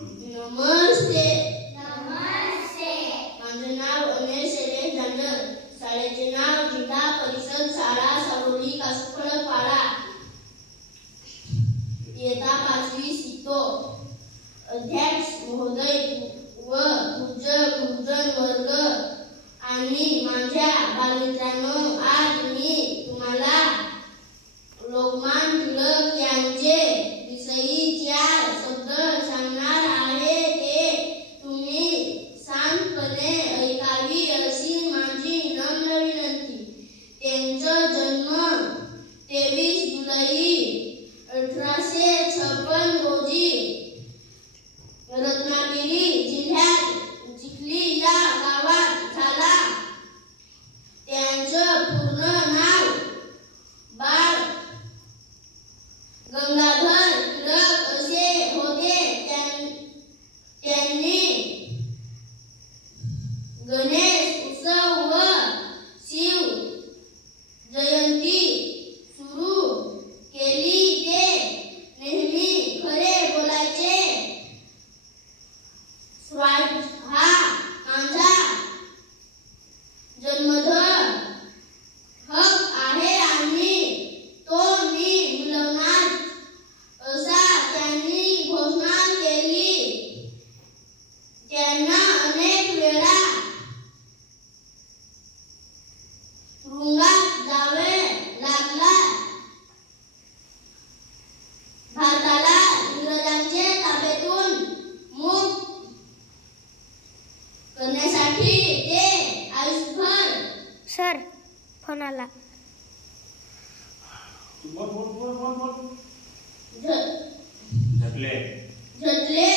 नमस्ते. नमस्ते. माझे नाव अनिल शैलेश जांजर. शाळेचे नाव जिल्हा परिषद शाळा सारोली कासफळपाडा. इयत्ता 5वी शिकतो. अध्यक्ष महोदय व पूज्य गुरुजन वर्ग आणि माझ्या बालमित्रांनो, आज मी तुम्हाला लोकमान्य टिळक यांचे विषयी 4 शब्द सांगणार आहे. ते तुम्ही शांतपणे ऐकावी अशी माझी नम्र विनंती. त्यांचा जन्म 23 जुलै 1856 रोजी रत्नागिरी जिल्ह्यात चिखली या गावात झाला. त्यांचं पूर्ण नाव बाळ गंगाधर टिळक असे होते. त्यांनी गणेश उत्सव व शिव जयंती सुरू केली. ते नेहमी खरे बोलायचे. स्वराज्य हा माझा जन्मसिद्ध हक्क आहे आणि तो मी मिळवणार असा त्यांनी घोषणा केली. त्यांना अनेक वेळा तुरुंगात जावे लागला. भारताला इंग्रजांच्या ताब्यातून मुक्त करण्यासाठी ते आयुष्यभर सर फोन आला. झटले